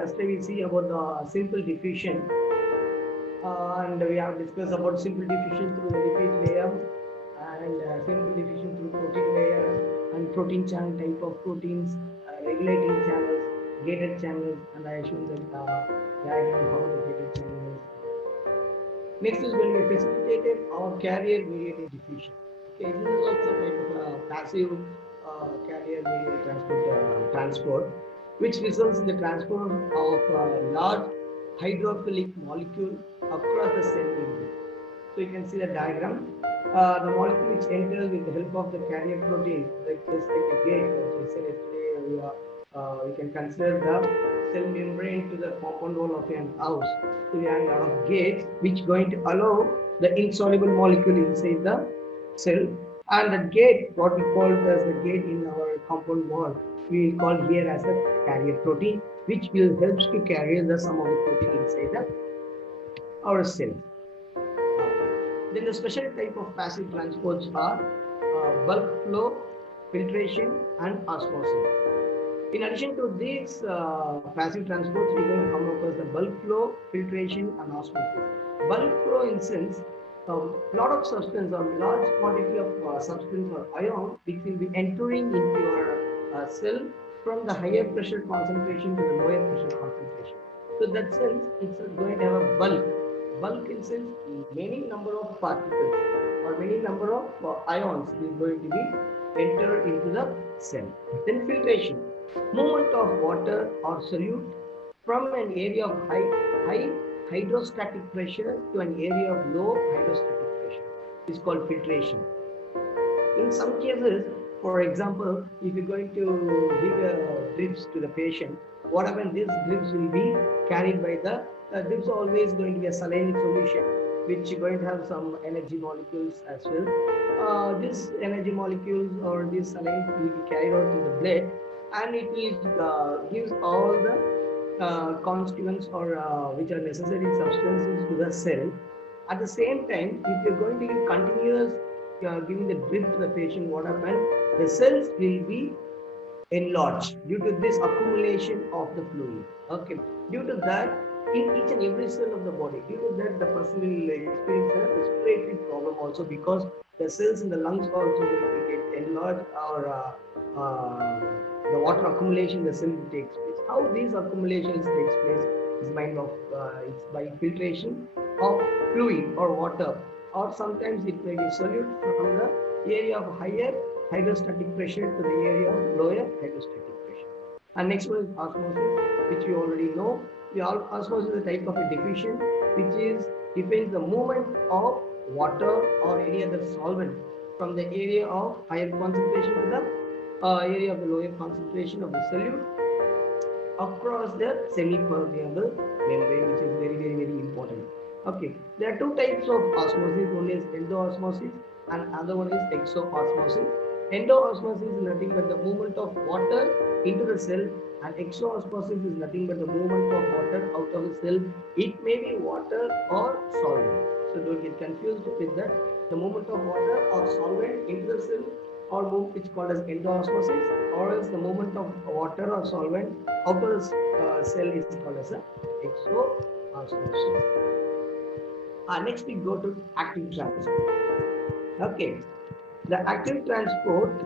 yesterday we see about the simple diffusion, and we have discussed about simple diffusion through the lipid layer and simple diffusion through protein layer and protein channel type of proteins, regulating channels, gated channels, and I shown that diagram how the gated channel is. Next is going to be precipitated or carrier mediated diffusion. Okay, this is also a type of passive carrier mediated transport, which results in the transport of large hydrophilic molecule across the cell membrane. So you can see the diagram. The molecule which enters with the help of the carrier protein, like just like a gate, as we said yesterday, we can consider the cell membrane to the compound wall of an house. So we have a lot of gates which going to allow the insoluble molecule inside the cell, and the gate, what we call as the gate in our compound wall, we call here as the carrier protein, which will helps to carry the some of the protein inside our cell. Then the special type of passive transports are bulk flow, filtration, and osmosis. In addition to these passive transports, we are going to come across the bulk flow, filtration, and osmosis. Bulk flow, in sense, lot of substance or large quantity of substance or ion which will be entering into your cell from the higher pressure concentration to the lower pressure concentration. So that sense, it's going to have a bulk. Bulk in sense, many number of particles or many number of ions is going to be entered into the cell. Then filtration, movement of water or solute from an area of high hydrostatic pressure to an area of low hydrostatic pressure is called filtration. In some cases, for example, if you're going to give drips to the patient, what happens? These drips will be carried by the drips are always going to be a saline solution, which is going to have some energy molecules as well. These energy molecules or these saline will be carried out to the blood, and it gives all the constituents or which are necessary substances to the cell. At the same time, if you're going to give continuous giving the drip to the patient, what happens? The cells will be enlarged due to this accumulation of the fluid. Okay, due to that, in each and every cell of the body, due to that, the person will experience a respiratory problem also, because the cells in the lungs also will get enlarged, or the water accumulation in the cell takes place. How these accumulations takes place is it's by filtration of fluid or water, or sometimes it may be solute from the area of higher hydrostatic pressure to the area of lower hydrostatic pressure. And next one is osmosis, which you already know. The osmosis is a type of a diffusion which defines the movement of water or any other solvent from the area of higher concentration to the area of the lower concentration of the solute across the semi-permeable membrane, which is very, very, very important. Okay, there are two types of osmosis. One is endoosmosis and other one is exoosmosis. Endoosmosis is nothing but the movement of water into the cell, and exoosmosis is nothing but the movement of water out of the cell. It may be water or solvent, so don't get confused with that. The movement of water or solvent into the cell or move, which is called as endoosmosis, or else the movement of water or solvent out of the cell is called as exoosmosis. Next we go to active transport. Okay, the active transport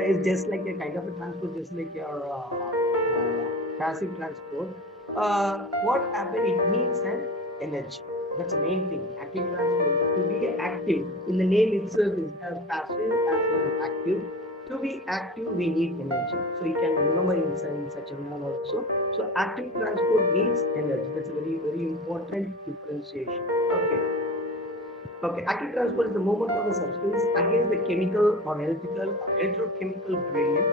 is just like a kind of a transport, just like your passive transport. What happens? It needs an energy. That's the main thing. Active transport, to be active, in the name itself is as passive as well as active. To be active, we need energy. So you can remember in such a manner also. So active transport needs energy. That's a very, very important differentiation. Okay, active transport is the movement of the substance against the chemical or electrical or electrochemical gradient.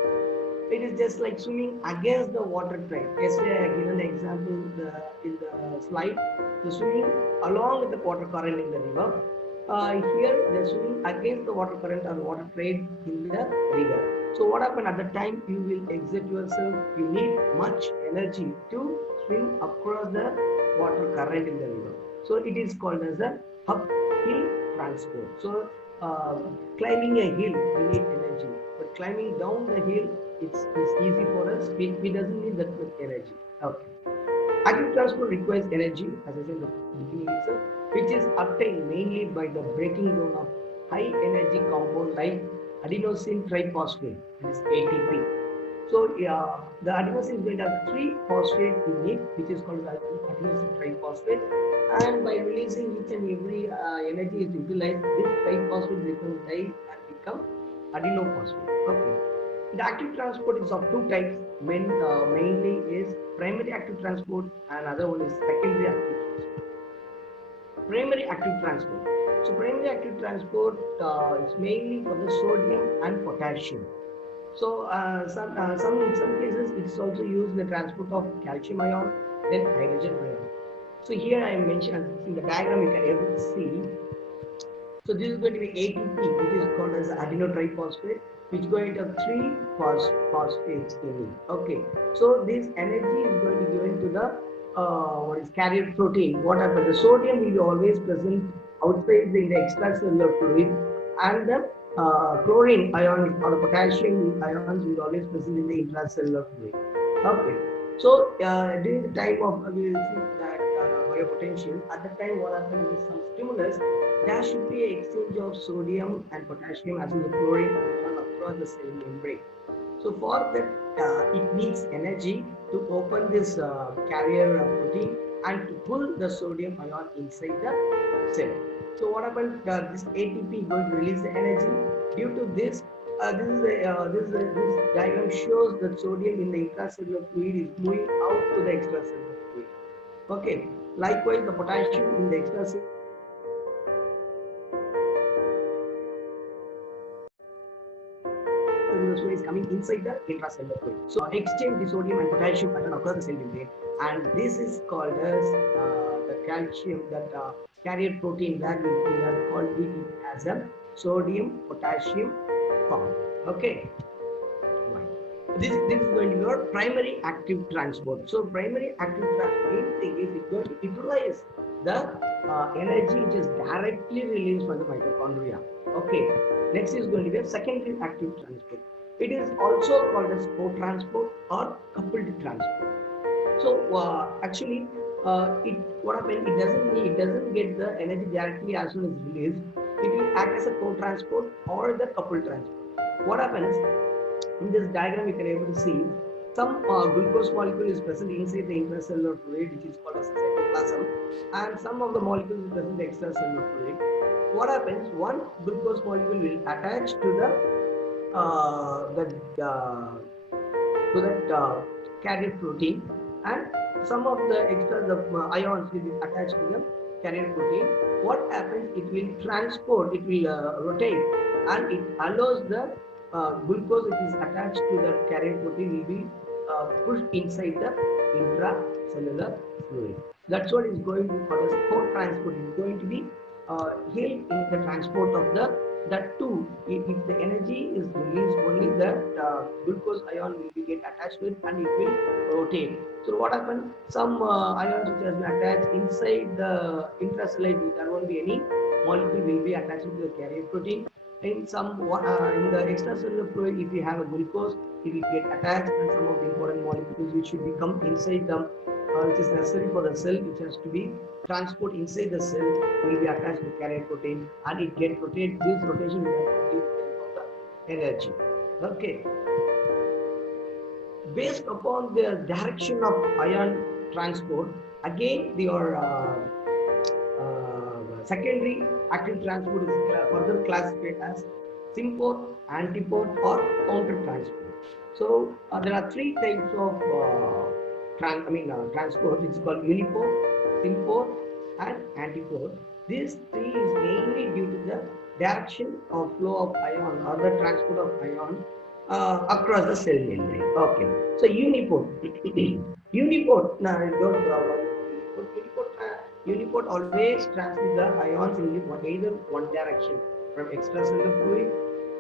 It is just like swimming against the water tide. Yesterday I given the example in the slide. The swimming along with the water current in the river. Here the swimming against the water current or water tide in the river. So what happens at the time? You will exert yourself. You need much energy to swim across the water current in the river. So it is called as a uphill transport. So climbing a hill, you need energy, but climbing down the hill, it's easy for us. We doesn't need that much energy. Okay. Active transport requires energy, as I said in the beginning itself, which is obtained mainly by the breaking down of high energy compound like adenosine triphosphate, that is ATP. So yeah, the adenosine is going to have three phosphates in it, which is called adenosine triphosphate. And by releasing each and every energy is utilized, this triphosphate becomes di and become adenophosphate. Okay. The active transport is of two types. Mainly is primary active transport, and other one is secondary active transport. Primary active transport. So primary active transport is mainly for the sodium and potassium. So some in some cases it's also used in the transport of calcium ion, then hydrogen ion. So here I mentioned in the diagram you can able to see. So this is going to be ATP, which is called as adenotriphosphate, which is going to have three phosphates in it. Okay, so this energy is going to be given to the what is carrier protein. What happens? The sodium will be always present outside in the extracellular fluid, and the chlorine ion or the potassium ions will always present in the intracellular fluid. Okay, so during the time of we will see that biopotential. At the time, what happens is some stimulus. There should be an exchange of sodium and potassium as well as chlorine across the cell membrane. So for that, it needs energy to open this carrier protein and to pull the sodium ion inside the cell. So what happens? This ATP is going to release the energy. Due to this, this diagram shows that sodium in the intracellular fluid is moving out to the extracellular fluid. Okay. Likewise, the potassium in the extracellular is coming inside the intracellular fluid. So exchange the sodium and potassium ion across the cell membrane, and this is called as the calcium, that carrier protein, that we have called it as a sodium potassium bond. Okay. This is going to be your primary active transport. So primary active transport, main thing is it going to utilize the energy which is directly released from the mitochondria. Okay. Next is going to be a secondary active transport. It is also called as co-transport or coupled transport. So actually, what happens? It doesn't get the energy directly as soon as released. It will act as a co-transport or the coupled transport. What happens? In this diagram, you can able to see some glucose molecule is present inside the intracellular fluid, which is called as cytoplasm, and some of the molecules is present in the extracellular fluid. What happens? One glucose molecule will attach to that carrier protein, and some of the ions will be attached to the carrier protein. What happens? It will transport, it will rotate, and it allows the glucose which is attached to the carrier protein will be pushed inside the intracellular fluid. That's what is going to be called as co-transport. It is going to be help in the transport of that too. If the energy is released, only the glucose ion will be get attached to it and it will rotate. So what happens? Some ions which has been attached inside the intracellular, there won't be any molecule will be attached to the carrier protein. In some in the extracellular fluid, if you have a glucose, it will get attached, and some of the important molecules which should become inside the which is necessary for the cell, which has to be transport inside the cell, will be attached to carrier protein, and it get rotated. This rotation will have the energy. Okay. Based upon the direction of ion transport, again your secondary active transport is further classified as symport, antiport, or counter transport. So there are three types of transport, which is called uniport, symport, and antiport. These three is mainly due to the direction of flow of ion or the transport of ion across the cell membrane. Okay. So uniport, uniport. Now uniport always transmit the ions in either one direction, from extracellular fluid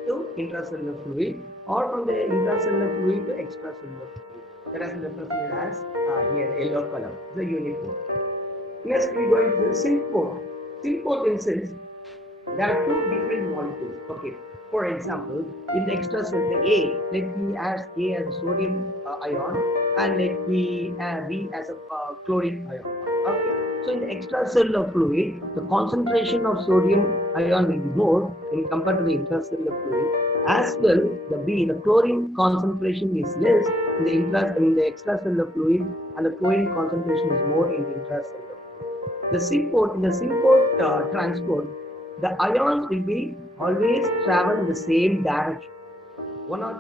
to intracellular fluid, or from the intracellular fluid to extracellular fluid. That is represented as here yellow color, the uniport. Next we go into the symport. Symport in sense there are two different molecules. Okay, For example, in the extracellular A, let me ask A as a sodium ion and let B as a chlorine ion. Okay. So in the extracellular fluid, the concentration of sodium ion will be more when compared to the intracellular fluid. As well, the chlorine concentration is less in the extracellular fluid, and the chlorine concentration is more in the intracellular fluid. In the symport transport, the ions will be always travel in the same direction. One or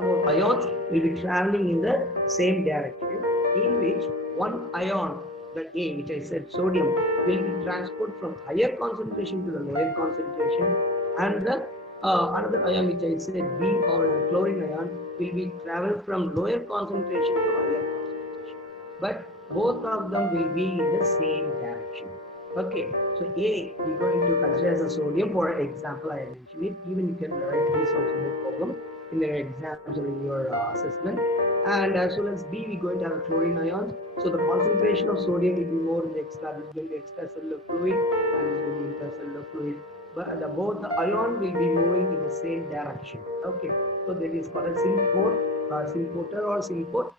more ions will be traveling in the same direction, in which one ion, the A, which I said sodium, will be transported from higher concentration to the lower concentration, and the another ion, which I said B or chlorine ion, will be travel from lower concentration to higher concentration. But both of them will be in the same direction. Okay, so A we're going to consider as a sodium. For example, I mentioned it. Even you can write this also, no problem, in the exams or in your assessment. And as well as B, we're going to have chlorine ions. So the concentration of sodium will be more in the extracellular fluid, and this will be intercellular fluid. But both the ion will be moving in the same direction. Okay, so that is called a symporter or symport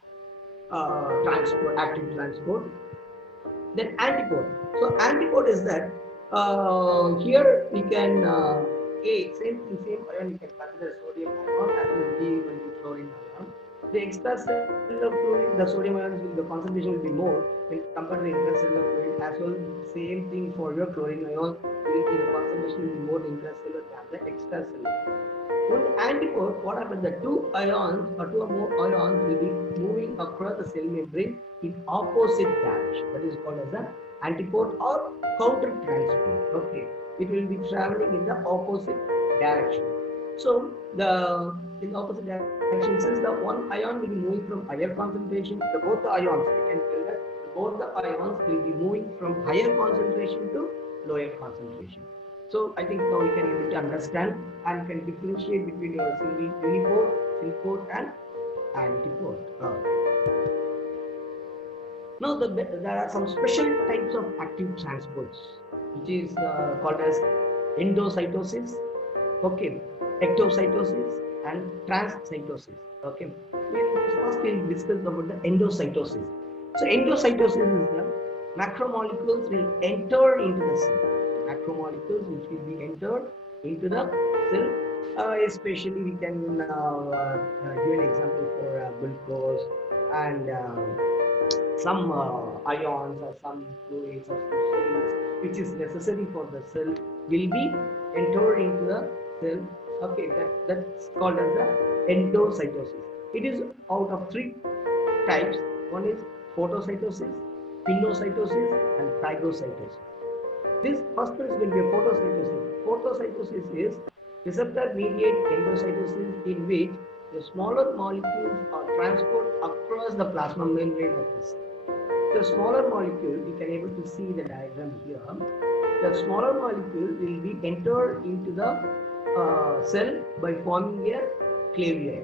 transport, active transport. Then antipode. So antipode is that here we can same ion you can consider sodium ion as well as B will be chlorine ion. The extracellular fluid, the sodium ions the concentration will be more when compared to the intracellular fluid. As well, same thing for your chlorine ion. The concentration will be more intracellular than the extracellular. With antipode, what happens? The two ions or two or more ions will be moving across the cell membrane in opposite direction. That is called as an antipode or counter transport. Okay, it will be traveling in the opposite direction. So in the opposite direction, since the one ion will be moving from higher concentration, both the ions, we can tell that both the ions will be moving from higher concentration to lower concentration. So I think now we can able to understand and can differentiate between your unipode, symport, and antipode. Now there are some special types of active transports, which is called as endocytosis, okay, ectocytosis, and transcytosis. Okay, we'll discuss about the endocytosis. So endocytosis is the macromolecules will enter into the cell. Macromolecules which will be entered into the cell. Especially we can give an example for glucose and some ions or some fluids or some solids which is necessary for the cell will be entered into the cell. Okay, that's called as the endocytosis. It is out of three types. One is photocytosis, pinocytosis, and phagocytosis. This first one is going to be a photocytosis. Photosynthesis is receptor-mediated endocytosis in which the smaller molecules are transported across the plasma membrane of the cell. The smaller molecule, you can able to see the diagram here. The smaller molecule will be entered into the cell by forming a clavia.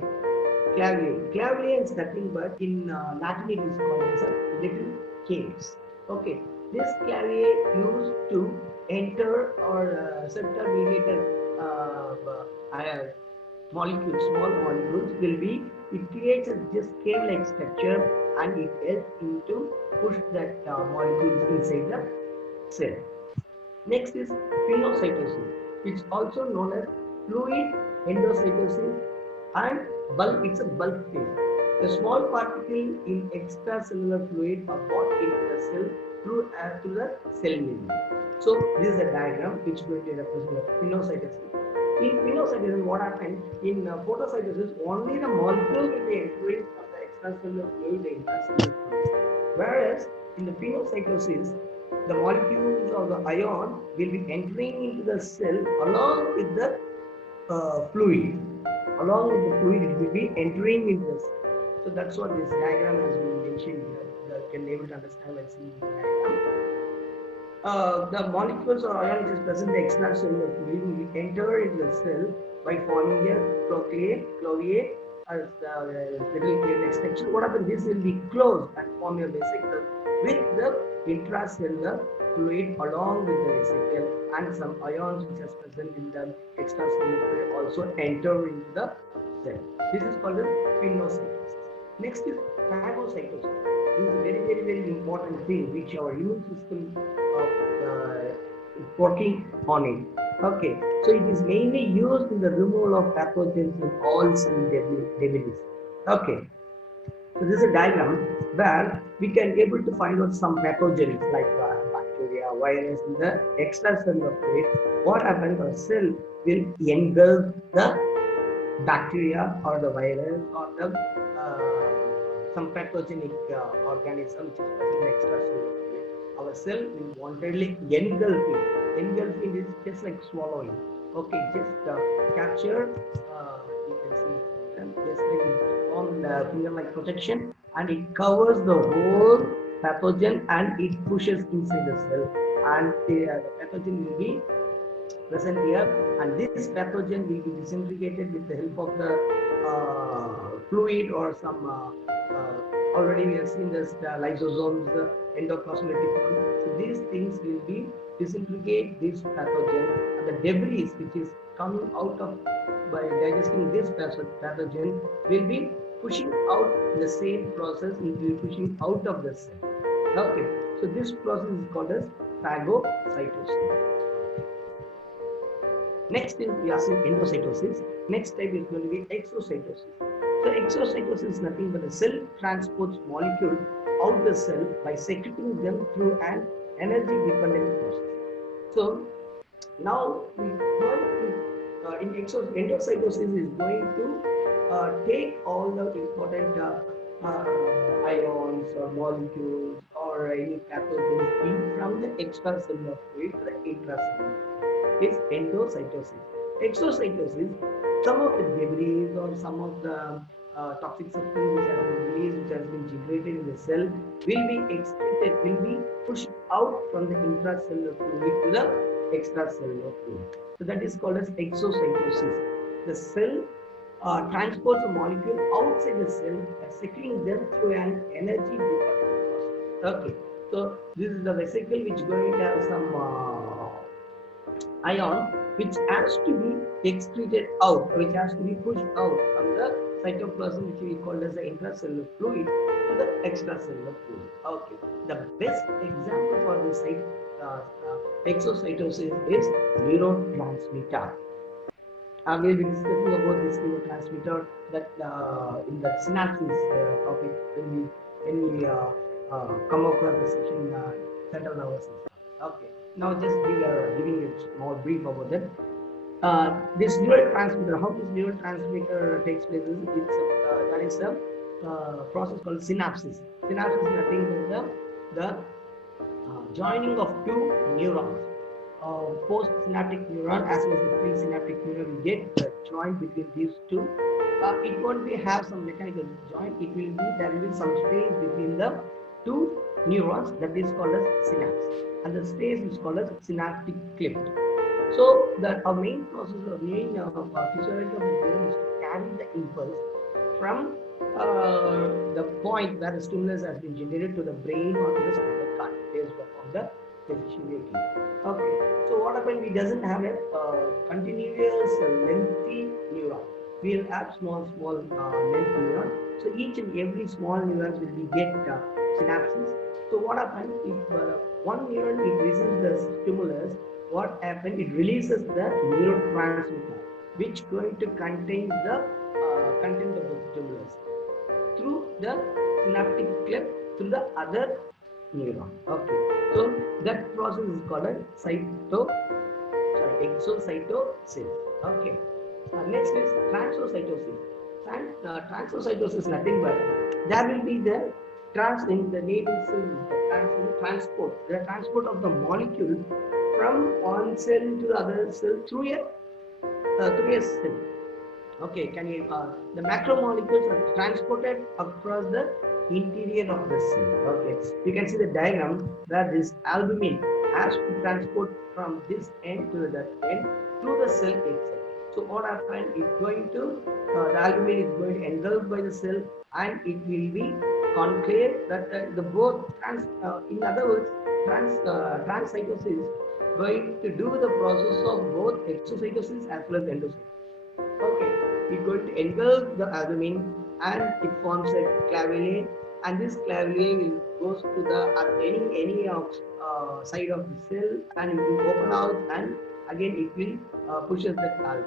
Clavia is nothing but in Latin it is called as a little caves. Okay, this clavia used to enter or receptor-mediated small molecules will be, it creates a just cave-like structure and it helps you to push that molecules inside the cell. Next is pinocytosis. It's also known as fluid endocytosis and bulk. It's a bulk phase. The small particle in extracellular fluid are brought into the cell through the cell membrane. So this is a diagram which is going to represent the pinocytosis. In pinocytosis, what happens in photosynthesis? Only the molecule will be entering from the extracellular fluid, the intracellular fluid. Whereas in the pinocytosis, the molecules of the ion will be entering into the cell along with the fluid. Along with the fluid, it will be entering into the cell. So that's what this diagram has been mentioned here. You can be able to understand by seeing this diagram. The molecules or ion which is present in the extracellular fluid will enter into the cell by forming a clavia as little cave structure. What happens? This will be closed and form a vesicle with the intracellular fluid along with the vesicle, and some ions which are present in the extracellular fluid also enter into the cell. This is called the phagocytosis. Next is phagocytosis. This is a very, very, very important thing which our immune system working on it. Okay, so it is mainly used in the removal of pathogens and all cell debris. Okay, so this is a diagram where we can able to find out some pathogens like bacteria, virus in the extracellular fluid. What happens? A cell will engulf the bacteria or the virus or the some pathogenic organism which is present in the extracellular fluid. Our cell will wantedly engulf it. Engulfing is just like swallowing. Okay, just capture. You can see just like on the finger-like projection, and it covers the whole pathogen and it pushes inside the cell, and the pathogen will be present here, and this pathogen will be disintegrated with the help of the fluid or some already we have seen this lysosomes, endoplasmatic form. So these things will be disintegrate this pathogen, and the debris which is coming out of by digesting this pathogen will be pushing out the same process. It will be pushing out of the cell. Okay, so this process is called as phagocytosis. Next is we are seeing endocytosis. Next type is going to be exocytosis. So exocytosis is nothing but a cell transports molecule out the cell by secreting them through an energy dependent process. So now we going to endocytosis is going to take all the important ions or molecules or any pathogens in from the extracellular fluid to the intracellular. Is endocytosis. Exocytosis, some of the debris or some of the toxic substance which has been released, which has been generated in the cell, will be excreted, will be pushed out from the intracellular fluid to the extracellular fluid. So that is called as exocytosis. The cell transports a molecule outside the cell, secreting them through an energy dependent process. Okay, so this is the vesicle which is going to have some ion which has to be excreted out, which has to be pushed out from the cytoplasm, which we call as the intracellular fluid, to the extracellular fluid. Okay, the best example for this exocytosis is neurotransmitter. We will be discussing about this neurotransmitter that in the synapses topic when we come across the section central nervous system. Okay. Now just giving a small brief about that. This neurotransmitter, how this neurotransmitter takes place is there is a process called synapses. Synapses is nothing but the joining of two neurons. Post-synaptic neuron as well as the pre-synaptic neuron will get joined between these two. It won't be have some mechanical joint. It will be there will be some space between the two neurons, that is called as synapse, and the space is called as synaptic cleft. So that our main process of main physiology of the brain is to carry the impulse from the point where the stimulus has been generated to the brain or to the spinal cord based upon the decision making. Okay, so what happens? We doesn't have a continuous lengthy neuron. We will have small length neuron. So each and every small neurons will be get synapses. So what happens if one neuron it receives the stimulus? What happens? It releases the neurotransmitter, which going to contain the content of the stimulus through the synaptic cleft through the other neuron. Okay, so that process is called a exocytosis. Okay, next is transcytosis. Transcytosis is nothing but there will be the in the name itself, the transport of the molecule from one cell to the other cell through a cell. Okay, can you the macromolecules are transported across the interior of the cell. Okay, you can see the diagram where this albumin has to transport from this end to that end through the cell itself. So what happens? It's going to the albumin is going to engulfed by the cell, and it will be concave that the both in other words transcytosis going to do the process of both exocytosis as well as endocytosis. Okay, it's going to engulf the albumin and it forms a clavulae, and this clavulae will goes to the any of side of the cell, and it will open out, and again it will pushes the albumin.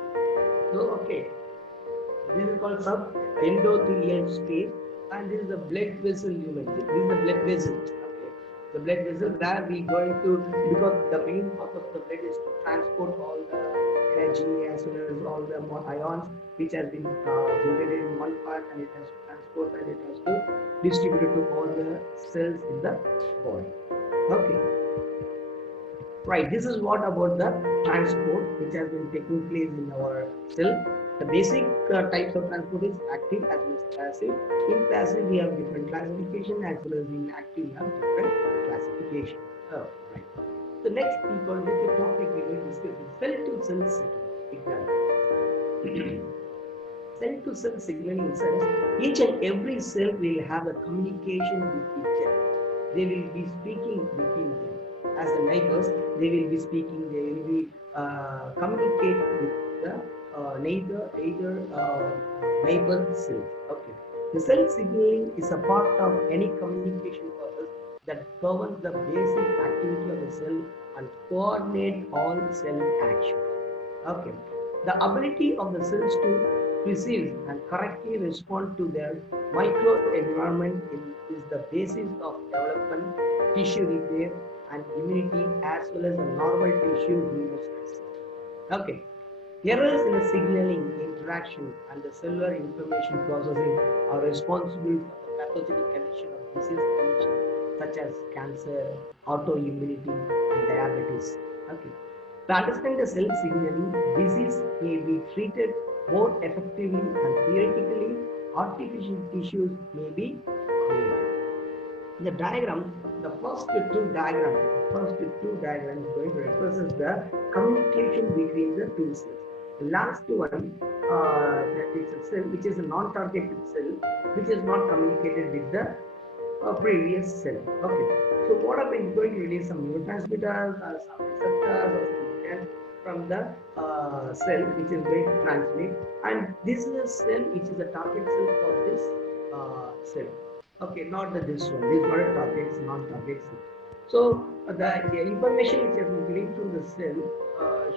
So okay, this is called subendothelial space, and this is the blood vessel lumen. This is the blood vessel. Okay, the blood vessel where we going to, because the main purpose of the blood is to transport all the energy as well as all the ions which has been generated in one part, and it has to transport and it has to distribute it to all the cells in the body. Okay. Right, this is what about the transport which has been taking place in our cell. The basic types of transport is active as well as passive. In passive, we have different classification, as well as in active, we have different classification. Oh, right. The next the topic we will discuss is cell-to-cell signaling. Cell-to-cell signaling says each and every cell will have a communication with each other. They will be speaking between them. As the neighbors, they will be speaking, they will be communicate with the neighbor cells. Okay. The cell signaling is a part of any communication process that governs the basic activity of the cell and coordinate all cell actions. Okay. The ability of the cells to perceive and correctly respond to their microenvironment is the basis of development, tissue repair, and immunity, as well as the normal tissue homeostasis. Okay. Errors in the signaling interaction and the cellular information processing are responsible for the pathogenic condition of disease conditions such as cancer, autoimmunity, and diabetes. Okay. To understand the cell signaling, disease may be treated more effectively, and theoretically, artificial tissues may be created. In the diagram, the first two diagrams going to represent the communication between the two cells. The last one, that is a cell which is a non-targeted cell, which is not communicated with the previous cell. Okay. So what are we going to release some neurotransmitters or some receptors or something from the cell which is going to transmit, and this is a cell which is a target cell for this cell. Okay, not this one. This is not a target, it's non-target cell. So the information which has been given to the cell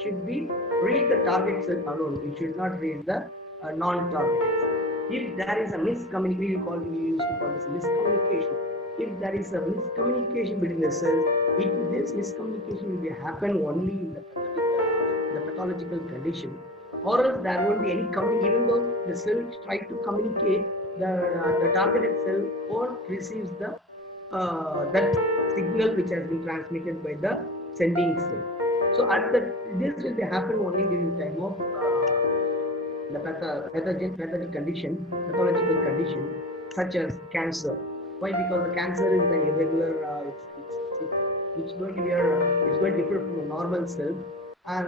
should be read the target cell alone. It should not read the non-targeted cell. If there is a miscommunication, we used to call this miscommunication. If there is a miscommunication between the cells, this miscommunication will happen only in the pathological condition, or else there won't be any communication. Even though the cell try to communicate, the targeted cell won't receive the that signal which has been transmitted by the sending cell. So this will happen only during the time of the pathological condition such as cancer. Why? Because the cancer is the irregular. It's going to be it's going to differ from the normal cell. And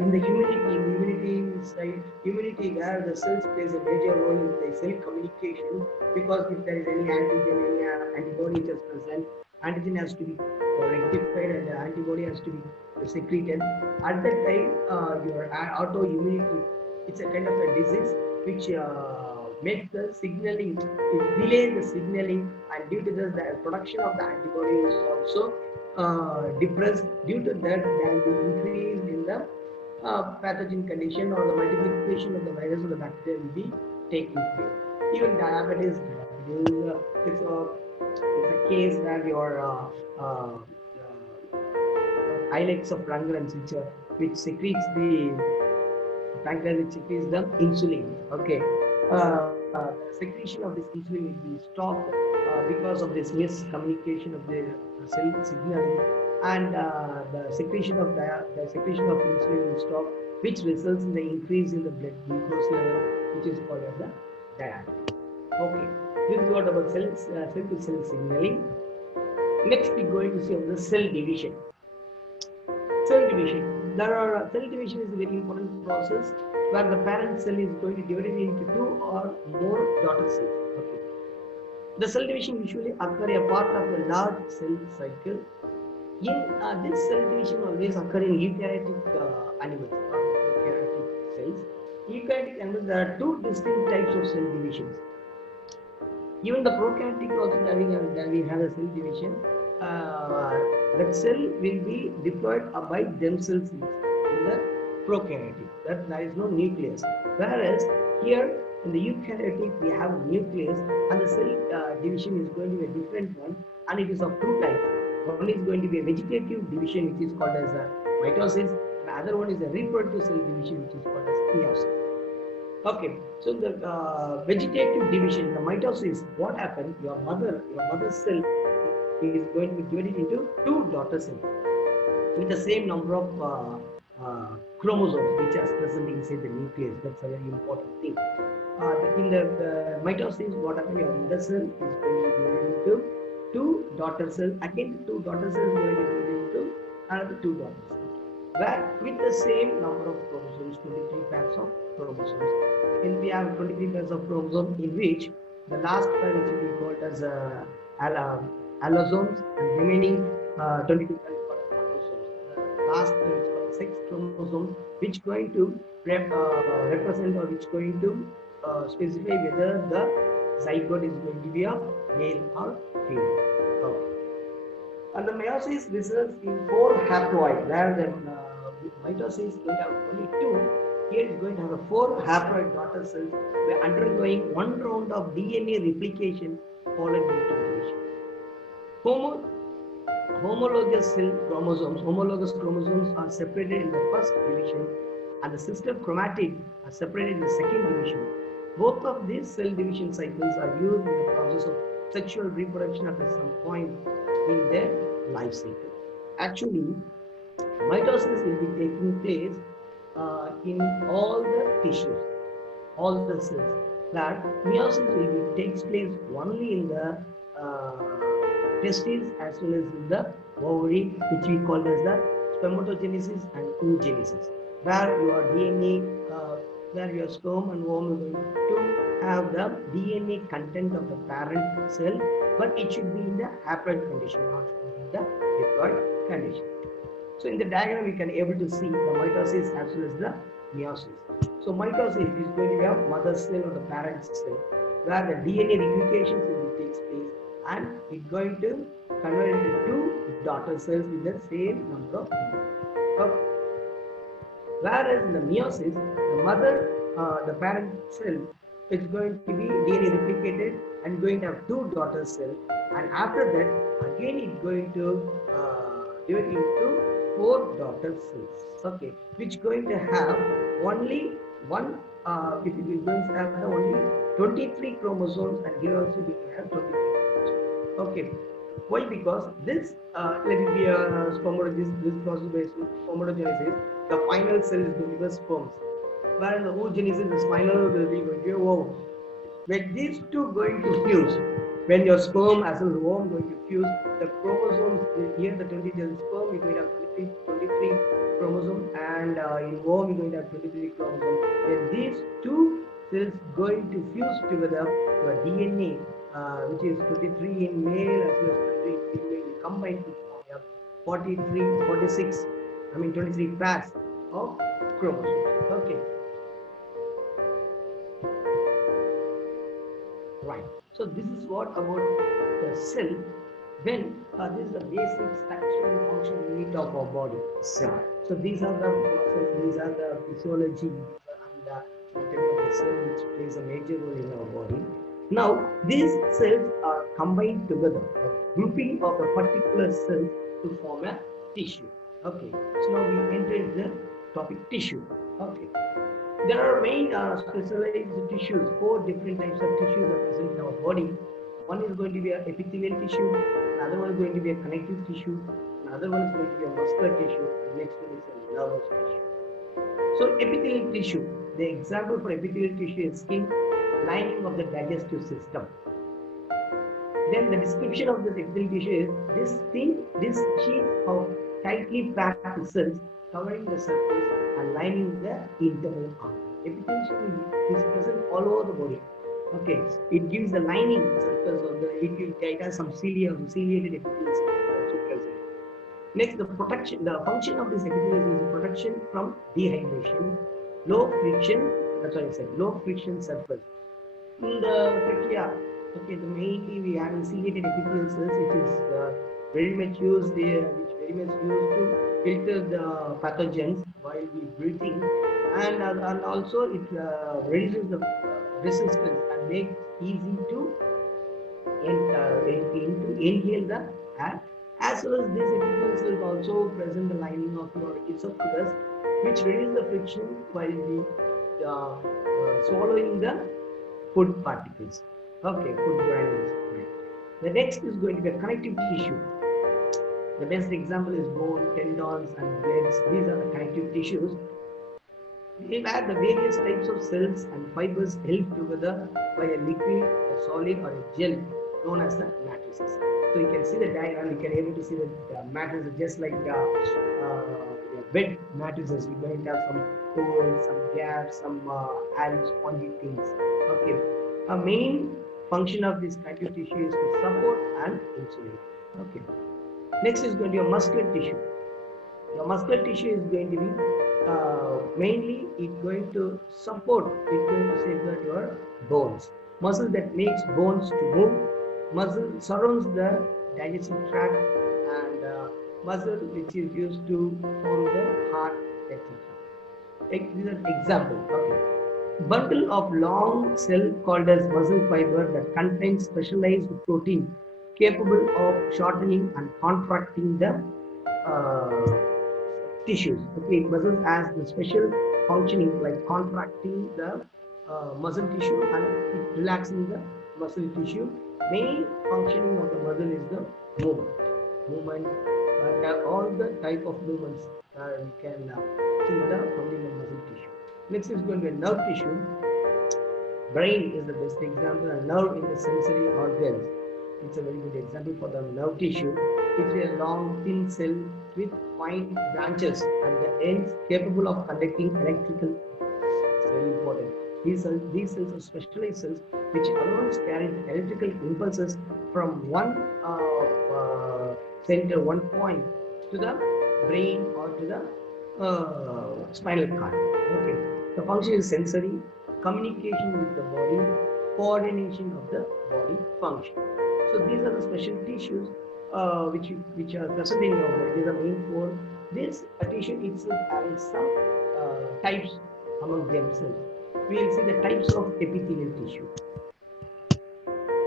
in the immunity side, where the cells plays a major role in the cell communication, because if there is any antigen, any antibody which is present, antigen has to be rectified and the antibody has to be secreted. At that time, your autoimmunity, it's a kind of a disease which makes the signaling, it delays the signaling, and due to this, the production of the antibody is also depressed. Due to that, there will be increase in the pathogen condition, or the multiplication of the virus or the bacteria will be taking place. Even diabetes, it's a case where your islets of pancreas, which secretes the pancreas, which secretes the insulin. Okay, the secretion of this insulin will be stopped because of this miscommunication of the cell signaling, and the secretion of insulin will stop, which results in the increase in the blood glucose level, which is called as the diabetes. Okay, this is what about cell-to-cell signaling. Next, we're going to see about the cell division. Cell division. Cell division is a very important process where the parent cell is going to divide it into two or more daughter cells. Okay. The cell division usually occurs a part of the large cell cycle. This cell division always occur in eukaryotic animals, not prokaryotic cells. Eukaryotic animals, there are two distinct types of cell divisions. Even the prokaryotic also we have a cell division. That cell will be deployed by themselves in the prokaryotic. That there is no nucleus. Whereas here in the eukaryotic we have a nucleus, and the cell division is going to be a different one, and it is of two types. One is going to be a vegetative division, which is called as a mitosis. The other one is a reproductive cell division, which is called as meiosis. Okay, so the vegetative division, the mitosis, what happens? Your mother's cell is going to be divided into two daughter cells with the same number of chromosomes, which are present inside the nucleus. That's a very important thing. In the mitosis, what happens? Your mother cell is going to be divided into two daughter cells. Again, two daughter cells going to be divided into another two daughter cells, where with the same number of chromosomes, 23 pairs of chromosomes. And we have 23 pairs of chromosomes, in which the last pair which will be called as allosomes, and remaining 22 pairs called as autosomes. The last pair is called sex chromosomes, which going to represent, or which going to specify whether the zygote is going to be a male or female. Okay. And the meiosis results in 4 haploid, where the mitosis is going to have only 2. Here it is going to have a 4 haploid daughter cells. We are undergoing one round of DNA replication followed by division. Homologous chromosomes are separated in the first division, and the sister chromatid are separated in the second division. Both of these cell division cycles are used in the process of sexual reproduction at some point in their life cycle. Actually, mitosis will be taking place in all the tissues, all the cells. That meiosis takes place only in the testes as well as in the ovary, which we call as the spermatogenesis and oogenesis, where your DNA, where your sperm and ovum are going to have the DNA content of the parent cell, but it should be in the haploid condition, not in the diploid condition. So in the diagram, we can able to see the mitosis as well as the meiosis. So mitosis is going to have mother cell or the parent cell, where the DNA replication will takes place, and it's going to convert into two daughter cells with the same number of DNA. Okay. Whereas in the meiosis, the mother, the parent cell, is going to be DNA replicated and going to have two daughter cells, and after that, again it's going to divide into 4 daughter cells. Okay, which going to have only one. It is going to have only 23 chromosomes, and here also we have 23 chromosomes. Okay. Why? Because this let it be a this process based spermatogenesis, the final cell is going to be sperms, whereas the oogenesis, the final will be going to be ovum. When these two going to fuse, when your sperm as well as ovum going to fuse, the chromosomes here, the 20, the sperm is going to have 23 chromosomes, and in ovum is going to have 23 chromosomes. When these two cells going to fuse together, your DNA, which is 23 in male as well as 23 in female, combined to form 23 pairs of chromosomes. Okay. Right. So this is what about the cell. When this is the basic structure and function unit of our body. Cell. So these are the process, these are the physiology, and the anatomy of the cell, which plays a major role in our body. Now these cells are combined together, a grouping of a particular cell to form a tissue. Okay. So now we enter into the topic tissue. Okay. There are main specialized tissues. 4 different types of tissues are present in our body. One is going to be an epithelial tissue, another one is going to be a connective tissue, another one is going to be a muscular tissue, the next one is a nervous tissue. So epithelial tissue, the example for epithelial tissue is skin, lining of the digestive system. Then the description of this epithelial tissue is this sheet of tightly packed cells covering the surface and lining the internal organ. Epithelial tissue is present all over the body. Okay, it gives the lining surface of the. It has some ciliated epithelial cells also present. Next, the protection. The function of this epithelial cell is protection from dehydration, low friction. That's what I said. Low friction surface. In the trachea, okay, mainly we have ciliated epithelial cells, which is very much used to filter the pathogens while we breathing, and also it reduces the resistance and makes easy to inhale the air. As well as these epithelial cells also present the lining of your esophagus, which reduces the friction while we swallowing the food particles. Okay, food granules. The next is going to be a connective tissue. The best example is bone, tendons, and bloods. These are the connective tissues. We have the various types of cells and fibers held together by a liquid, a solid, or a gel known as the matrices. So you can see the diagram. You can able to see the matrices just like bed matrices. We're going to have some holes, some gaps, some iron spongy things. Okay. A main function of this connective tissue is to support and insulate. Okay. Next is going to be a muscular tissue. Your muscular tissue is going to be mainly going to support, it's going to safeguard your bones. Muscle that makes bones to move. Muscle surrounds the digestive tract, and muscle which is used to form the heart, etc. These are examples. Okay. Bundle of long cell called as muscle fiber that contains specialized protein capable of shortening and contracting the tissues. Okay, muscles has the special functioning like contracting the muscle tissue and relaxing the muscle tissue. Main functioning of the muscle is the movement, and all the type of movements we can see the from the muscle tissue. Next is going to be nerve tissue. Brain is the best example, and nerve in the sensory organs. It's a very good example for the nerve tissue. It's a long, thin cell with fine branches at the ends capable of conducting electrical. It's very important. These cells are specialized cells which alone carry the electrical impulses from one center, one point to the brain or to the spinal cord. Okay. The function is sensory, communication with the body, coordination of the body function. So these are the special tissues which are present in your body. These are main four. This tissue itself has some types among themselves. We will see the types of epithelial tissue.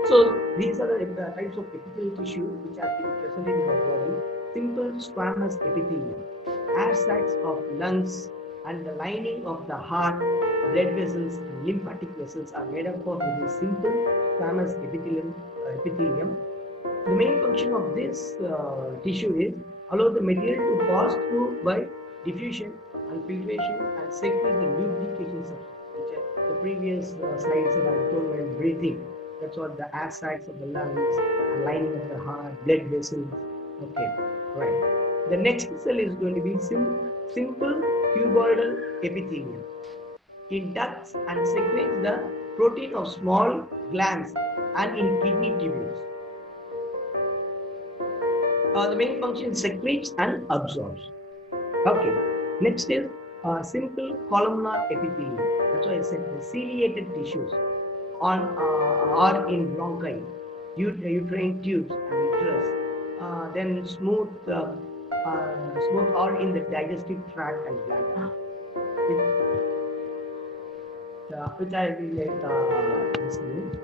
So these are the types of epithelial tissue which are present in your body. Simple squamous epithelium, air sacs of lungs, and the lining of the heart, blood vessels, and lymphatic vessels are made up of this simple squamous epithelium. The main function of this tissue is allow the material to pass through by diffusion and filtration and secrete the lubrication substance, which the previous slides that I told while breathing. That's what the air sacs of the lungs, and lining of the heart, blood vessels. Okay, right. The next cell is going to be simple cuboidal epithelium. It ducts and secretes the protein of small glands and in kidney tubules. The main function secretes and absorbs. Okay. Next is simple columnar epithelium. That's why I said the ciliated tissues are in bronchi, uterine tubes, and uterus. Then smooth are in the digestive tract and bladder. Which I will let this minute.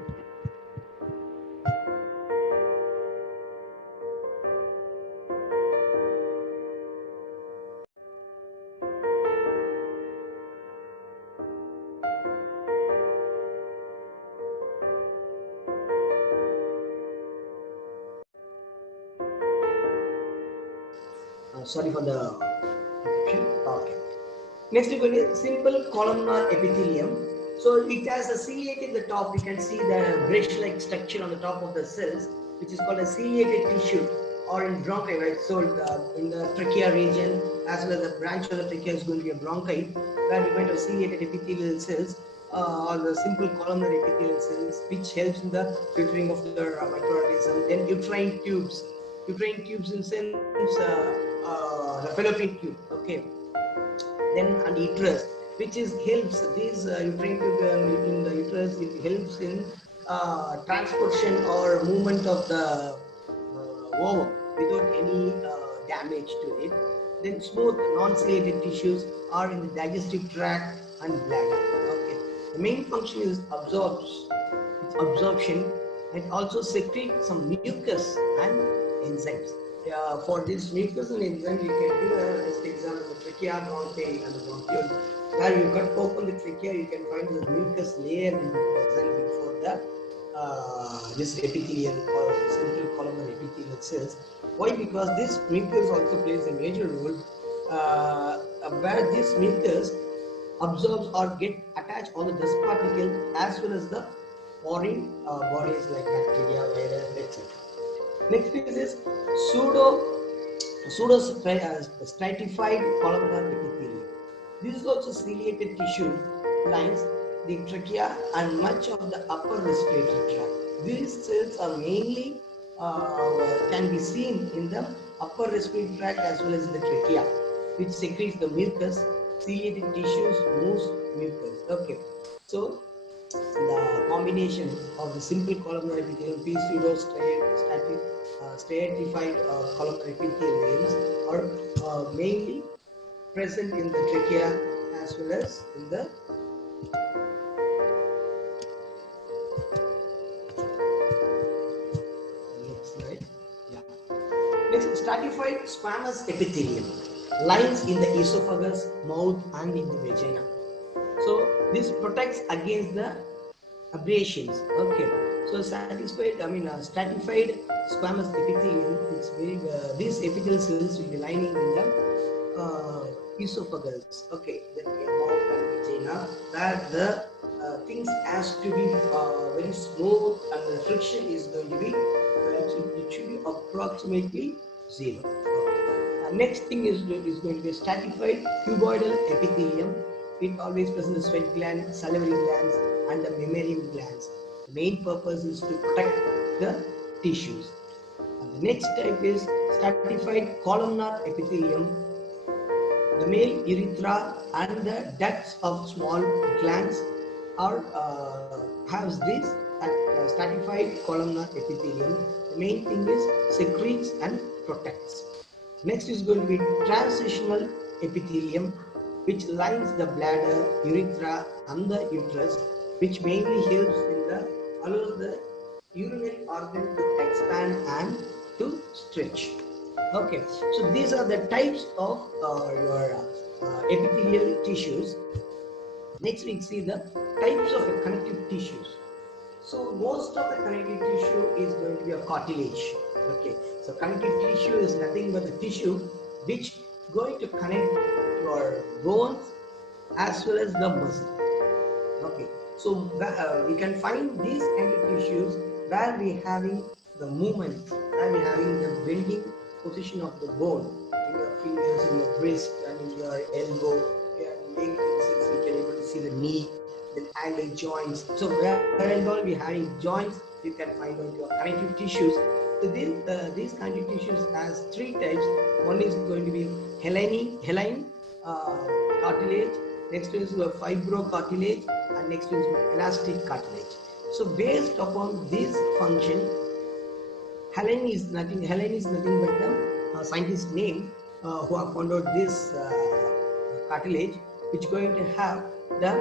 Sorry for the interruption. Okay. Next, we will simple columnar epithelium. So it has a ciliate at the top. You can see the brush-like structure on the top of the cells, which is called a ciliated tissue, or in bronchi, right? So in the trachea region, as well as the branch of the trachea is going to be a bronchi, where we're going to see ciliated epithelial cells, or the simple columnar epithelial cells, which helps in the filtering of the microorganism. Then uterine tubes in sense the fallopian tube. Okay. Then an uterus, which is helps these uterine tube in the uterus. It helps in transportation or movement of the ovum without any damage to it. Then smooth non-ciliated tissues are in the digestive tract and bladder. Okay, the main function is absorption, and also secrete some mucus and enzymes. For this mucus and enzymes, you can give as example the trachea, bronchi, and the bronchiole. Where you cut open the trachea, you can find the mucus layer will be present before the this epithelial or simple columnar epithelial cells. Why? Because this mucus also plays a major role, where this mucus absorbs or get attached on the dust particle as well as the foreign bodies like bacteria, virus, etc. Next is stratified columnar epithelium. This is also ciliated tissue lines the trachea and much of the upper respiratory tract. These cells are mainly can be seen in the upper respiratory tract as well as in the trachea, which secretes the mucus. Ciliated tissues moves mucus. Okay, so the combination of the simple columnar epithelium, stratified columnar epitheliums are mainly present in the trachea as well as in the next slide. Yeah. Next, stratified squamous epithelium lines in the esophagus, mouth, and in the vagina. So this protects against the abrasions. Okay, so stratified squamous epithelium. It's very these epithelial cells will be lining in the esophagus. Okay, the mouth and vagina. That the things has to be very smooth, and the friction is going to be it should be approximately 0. Okay. Next thing is going to be stratified cuboidal epithelium. It always presents the sweat gland, salivary glands, and the mammalian glands. The main purpose is to protect the tissues. And the next type is stratified columnar epithelium. The male urethra and the ducts of small glands are has this stratified columnar epithelium. The main thing is secretes and protects. Next is going to be transitional epithelium, which lines the bladder, urethra, and the uterus, which mainly helps in the allows the urinary organ to expand and to stretch. Okay, so these are the types of your epithelial tissues. Next, we see the types of connective tissues. So most of the connective tissue is going to be a cartilage. Okay, so connective tissue is nothing but the tissue which going to connect your bones as well as the muscle. Okay, so we can find these kind of tissues where we having the movement, where we having the bending position of the bone in your fingers, in your wrist, and in your elbow, and leg muscles. We can able to see the knee, the ankle joints. So wherever we having joints, you can find out your connective tissues. So these connective tissues has 3 types. One is going to be hyaline cartilage. Next is fibrocartilage, and next is elastic cartilage. So based upon this function, hyaline is nothing but the scientist name who have found out this cartilage, which going to have the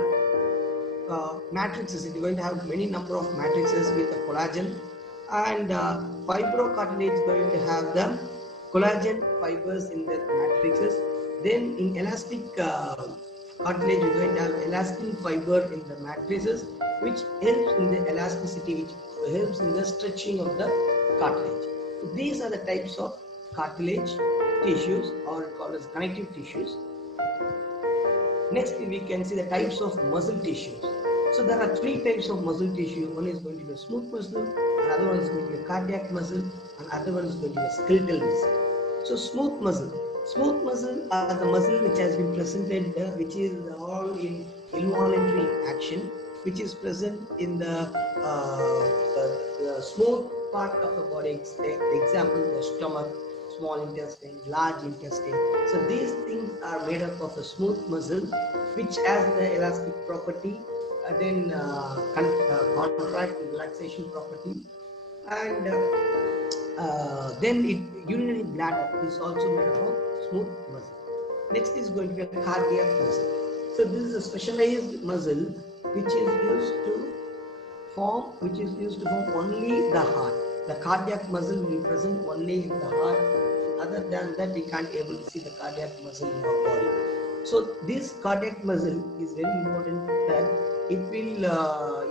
matrices. It's going to have many number of matrices with the collagen, and fibrocartilage is going to have the collagen fibers in the matrices. Then in elastic cartilage, you're going to have elastin fiber in the matrices, which helps in the elasticity, which helps in the stretching of the cartilage. So these are the types of cartilage tissues, or called as connective tissues. Next, we can see the types of muscle tissues. So there are 3 types of muscle tissue. One is going to be a smooth muscle, another one is going to be a cardiac muscle, and other one is going to be a skeletal muscle. So smooth muscle are the muscle which has been presented, which is all in involuntary action, which is present in the smooth part of the body. Example, the stomach. small intestine, large intestine. So these things are made up of a smooth muscle which has the elastic property, then contract relaxation property, and then urinary bladder is also made up of smooth muscle. Next is going to be a cardiac muscle. So this is a specialized muscle which is used to form only the heart. The cardiac muscle will be present only in the heart. Other than that, we can't able to see the cardiac muscle in our body. So this cardiac muscle is very important that it will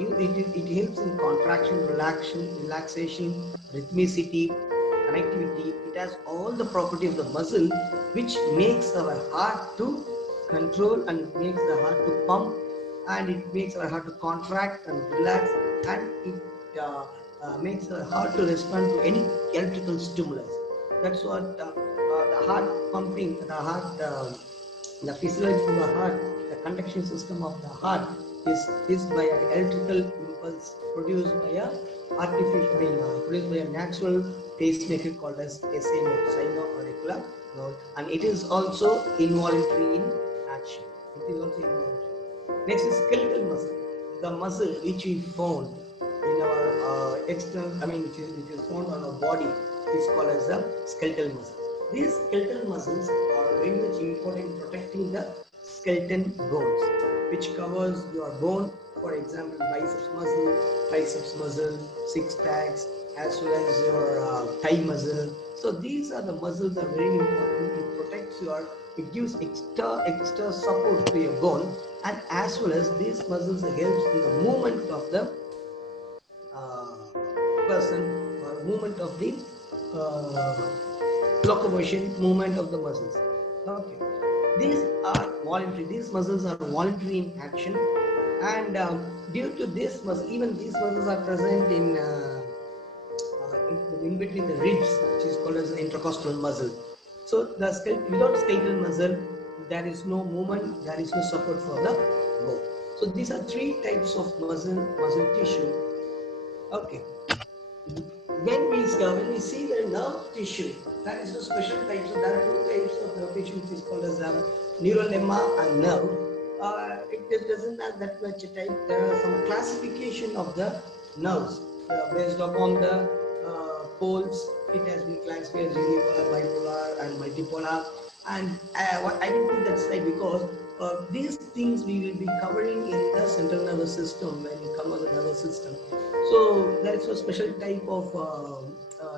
it helps in contraction, relaxation, rhythmicity, connectivity. It has all the property of the muscle which makes our heart to control and makes the heart to pump, and it makes our heart to contract and relax, and it makes our heart to respond to any electrical stimulus. That's what the heart pumping, the physiology of the heart, the conduction system of the heart is by an electrical impulse produced by a natural pacemaker called as SA node, sino-auricular node, and it is also involuntary in action. It is also involuntary. Next is skeletal muscle, the muscle which we found in our external, which is found on our body, is called as the skeletal muscle. These skeletal muscles are very much important in protecting the skeleton bones, which covers your bone, for example, biceps muscle, triceps muscle, six packs, as well as your thigh muscle. So these are the muscles that are very important. It protects it gives extra support to your bone, and as well as these muscles helps in the movement of the person, or movement of the locomotion, movement of the muscles. Okay, these are voluntary. These muscles are voluntary in action, and due to this muscle, even these muscles are present in between the ribs, which is called as the intercostal muscle. So the without skeletal muscle, there is no movement, there is no support for the bone. So these are three types of muscle tissue. Okay. When we see the nerve tissue, that is a special type. So there are two types of nerve tissue, which is called as neural lemma and nerve. It doesn't have that much type. There are some classification of the nerves based upon the poles. It has been classified as unipolar, bipolar, and multipolar. And what I didn't put that slide because these things we will be covering in the central nervous system when we cover the nervous system. So there is a special type of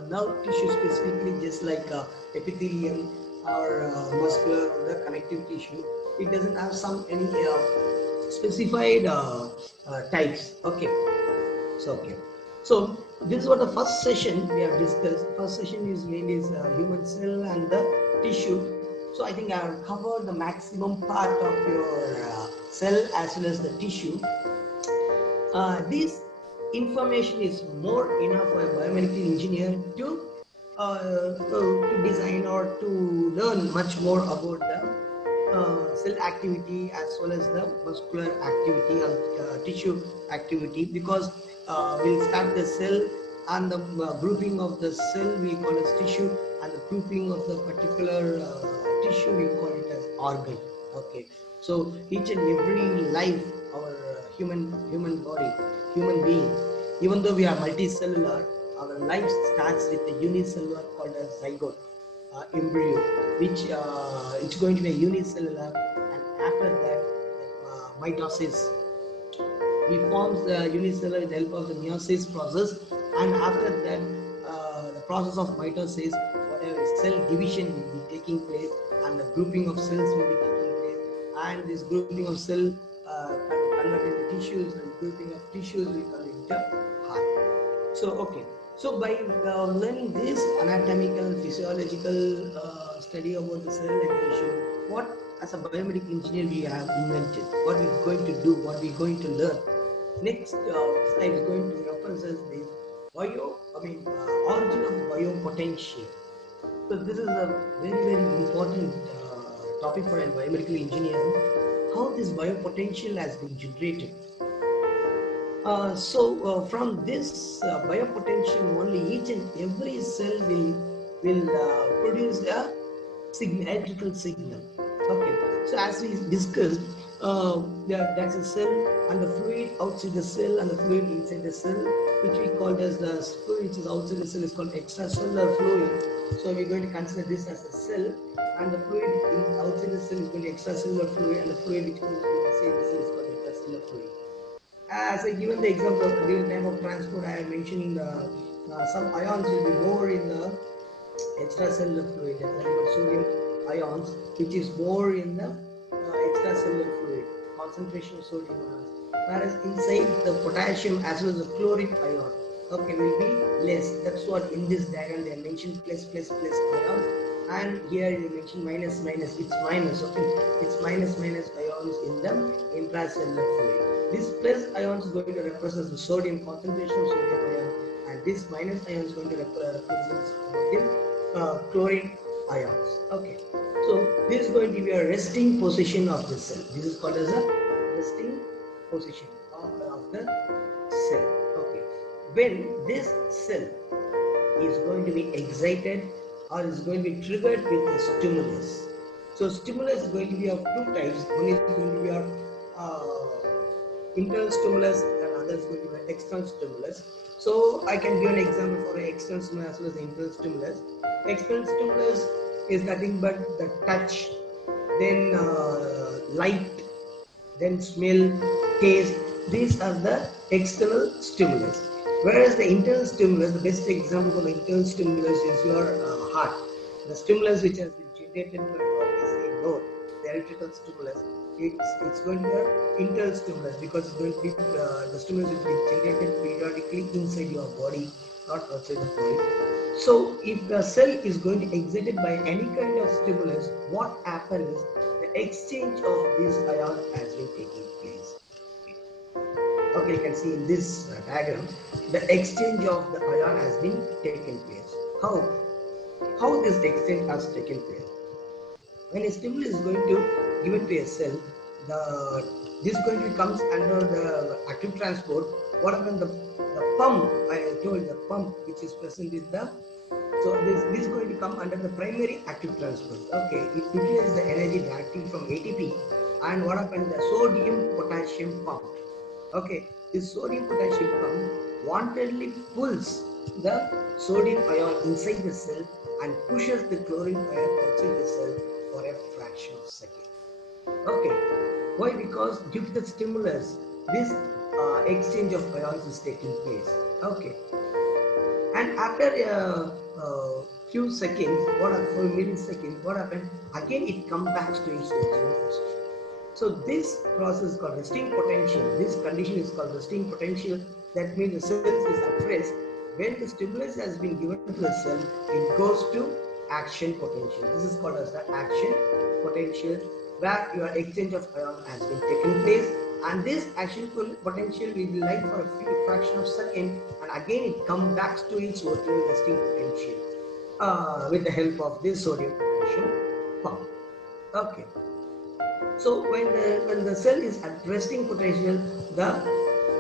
nerve tissue specifically, just like epithelial or muscular or the connective tissue. It doesn't have any specified types. Okay. So this is what the first session we have discussed. First session is mainly human cell and the tissue. So I think I have covered the maximum part of your cell as well as the tissue. This information is more enough for a biomedical engineer to design or to learn much more about the cell activity as well as the muscular activity and tissue activity, because we'll start the cell, and the grouping of the cell we call as tissue, and the grouping of the particular tissue we call it as organ. Okay, so each and every life, our human body, human being, even though we are multicellular, our life starts with a unicellular called as zygote, embryo, which it's going to be a unicellular, and after that mitosis. He forms the unicellular with the help of the meiosis process, and after that the process of mitosis, whatever cell division will be taking place, and the grouping of cells will be taking place, and this grouping of cell converted into tissues, and grouping of tissues will convert into heart. So okay, so by learning this anatomical, physiological study about the cell and tissue, what as a biomedical engineer we have invented, what we're going to do, what we're going to learn. Next slide is going to represent the origin of biopotential. So this is a very important topic for a biomedical engineer, how this biopotential has been generated. So from this biopotential only, each and every cell will will produce a electrical signal. Okay, so as we discussed, that's a cell and the fluid outside the cell and the fluid inside the cell, which we call as the fluid which is outside the cell is called extracellular fluid. So we're going to consider this as a cell, and the fluid outside the cell is going to be extracellular fluid, and the fluid which goes inside the cell is called intracellular fluid. As I given the example of during time of transport, I am mentioning some ions will be more in the extracellular fluid, that's nothing but sodium ions, which is more in the extracellular fluid, concentration of sodium ions. Whereas inside the potassium as well as the chlorine ion, okay, will be less. That's what in this diagram they mentioned plus ions, and here they mention minus. It's minus. Okay, it's minus ions in the intracellular fluid. This plus ions is going to represent the sodium concentration of sodium ion, and this minus ion is going to represent the chlorine ions. Okay, so this is going to be a resting position of the cell. This is called as a resting position of the cell. Okay, when this cell is going to be excited or is going to be triggered with a stimulus. So stimulus is going to be of two types. One is going to be a internal stimulus and other is going to be an external stimulus. So I can give an example for an external stimulus as well as an internal stimulus. External stimulus is nothing but the touch, then light, then smell, taste. These are the external stimulus. Whereas the internal stimulus, the best example for the internal stimulus is your heart. The stimulus which has been generated by your the electrical stimulus, it's going to be an internal stimulus because it's going to be the stimulus will be generated periodically inside your body, not outside the body. So if the cell is going to be excited by any kind of stimulus, what happens is the exchange of these ions has been taking place. Okay, you can see in this diagram, the exchange of the ion has been taken place. How this exchange has taken place? When a stimulus is going to given to a cell, this is going to comes under the active transport. What happens? The pump, I told the pump which is present is the, so this is going to come under the primary active transport. Okay, it utilizes the energy directly from ATP, and what happens? The sodium potassium pump. Okay, this sodium potassium pump wantedly pulls the sodium ion inside the cell and pushes the chlorine ion outside the cell for a fraction of a second. Okay, why? Because due to the stimulus, this exchange of ions is taking place. Okay, and after a few seconds, for milliseconds, what happened? Again, it comes back to its original position. So this process is called resting potential. This condition is called resting potential. That means the cell is at rest. When the stimulus has been given to the cell, it goes to action potential. This is called as the action potential, where your exchange of ion has been taken place. And this action potential will be like for a few fraction of a second, and again it comes back to its original resting potential with the help of this sodium potassium pump. Okay. So when the cell is at resting potential, the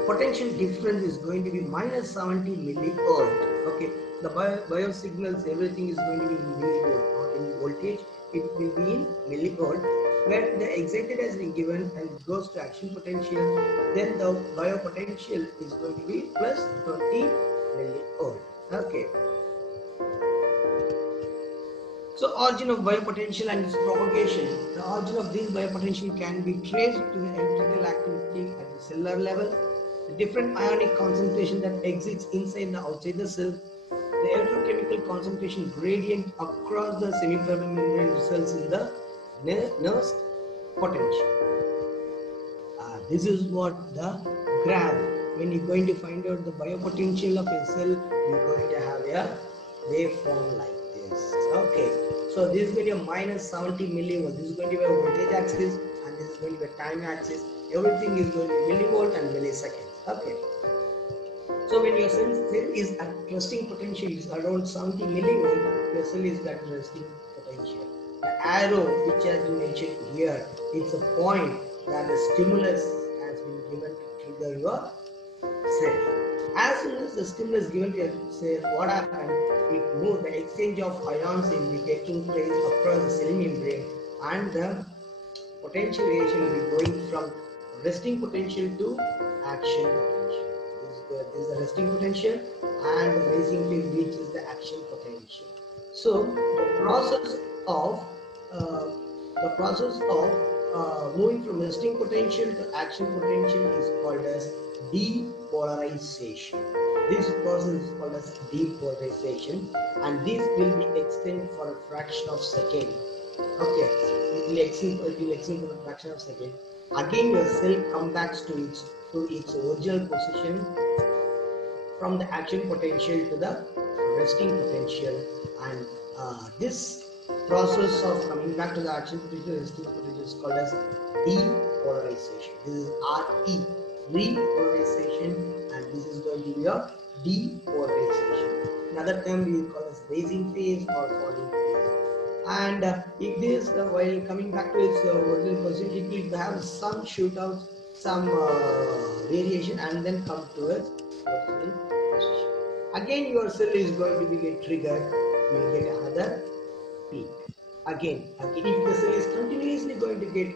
potential difference is going to be minus 70 millivolt. Okay, the bio signals, everything is going to be in millivolt, not in voltage. It will be in millivolt. When the excited has been given and it goes to action potential, then the biopotential is going to be plus 20 millivolt. Okay. So origin of biopotential and its propagation. The origin of this biopotential can be traced to the electrical activity at the cellular level, the different ionic concentration that exists inside and outside the cell, the electrochemical concentration gradient across the semipermeable membrane results in the nurse potential. This is what the graph. When you're going to find out the biopotential of a cell, you're going to have a waveform like this. Okay, so this is going to be a minus 70 millivolt. This is going to be a voltage axis, and this is going to be a time axis. Everything is going to be millivolt and milliseconds. Okay. So when your cell is at resting potential is around 70 millivolt, your cell is at resting potential. The arrow which has been mentioned here, it's a point that the stimulus has been given to trigger your cell. as soon as the stimulus given to it, say what happened, it moves, the exchange of ions will be taking place across the cell membrane, and the potential variation will be going from resting potential to action potential. This is the resting potential, and the raising field reaches the action potential. So the process of moving from resting potential to action potential is called as depolarization. This process is called as depolarization, and this will be extended for a fraction of a second. Okay, it will extend for a fraction of a second. Again, your cell comes back to its original position from the action potential to the resting potential, and this process of coming back to the action potential resting potential is called as depolarization. This is RE, repolarization, and this is going to be a depolarization. Another term we will call as raising phase or falling phase. And if this while coming back to its original position, it will have some shootouts, some variation, and then come to its original position. Again, your cell is going to be get triggered. You will get another peak. Again, if the cell is continuously going to get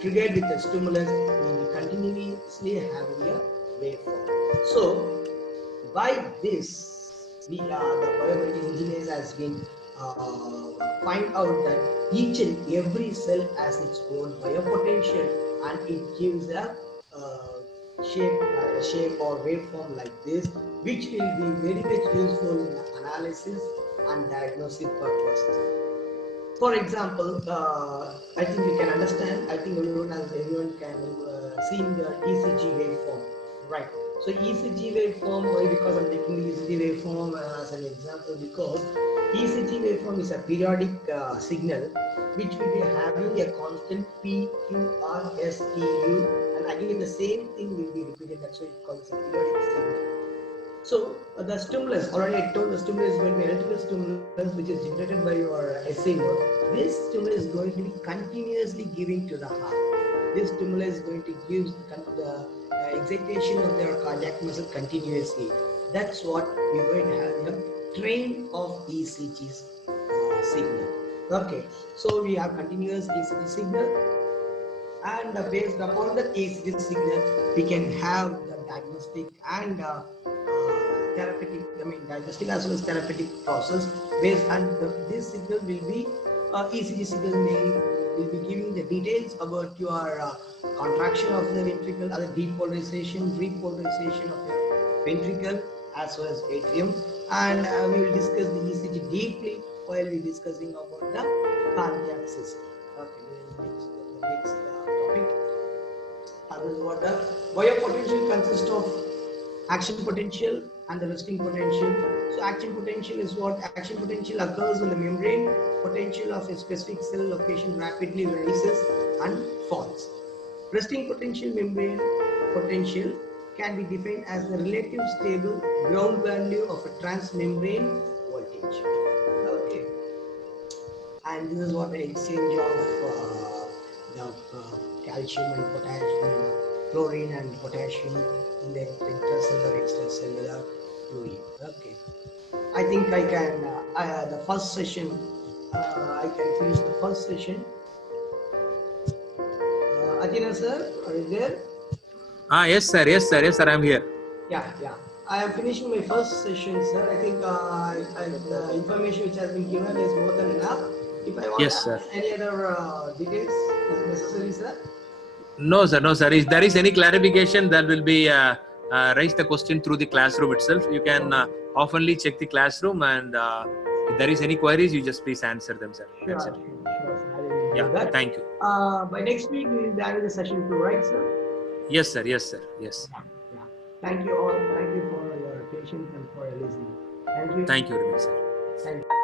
triggered with a stimulus, we will continuously having a waveform. So, by this, the biomedical engineers has been find out that each and every cell has its own biopotential, and it gives a shape or waveform like this, which will be very much useful in analysis and diagnostic purposes. For example, I think we can understand. I think everyone can see the ECG waveform, right? So ECG waveform, why? Because I'm taking the ECG waveform as an example, because ECG waveform is a periodic signal which will be having a constant P, Q, R, S, T, U, and again the same thing will be repeated. That's why it calls a periodic signal. So the stimulus, already I told the stimulus is going to be electrical stimulus which is generated by your SA node. This stimulus is going to be continuously giving to the heart. This stimulus is going to give the excitation of their cardiac muscle continuously. That's what we're going to have a train of ECG signal. Okay, so we have continuous ECG signal, and based upon the ECG signal, we can have the diagnostic and therapeutic, diagnostic as well as therapeutic process based, and this signal will be ECG signal will be giving the details about your contraction of the ventricle, other depolarization, repolarization of your ventricle as well as atrium, and we will discuss the ECG deeply while we discussing about the cardiac system. Okay, the next topic. This is what the biopotential consists of action potential and the resting potential. So action potential is what? Action potential occurs when the membrane potential of a specific cell location rapidly rises and falls. Resting potential membrane potential can be defined as the relative stable ground value of a transmembrane voltage. Okay. And this is what the exchange of the calcium and potassium, chlorine and potassium in the intracellular, extracellular fluid. Okay, I think I can the first session I can finish the first session. Athena sir, are you there? Yes sir, I'm here. Yeah, I am finishing my first session, sir. I think the information which has been given is more than enough. If I want Yes, to sir. add any other details is necessary, sir? No sir. If there is any clarification, that will be raise the question through the classroom itself. You can oftenly check the classroom, and if there is any queries, you just please answer them, sir. Sure, That's it. sure, sir. I will do Yeah, that. thank you. By next week, we will be having the session 2, right, sir? Yes sir. Yeah. Thank you all. Thank you for your patience and for your listening. Thank you. Thank you very much, sir. Thank you.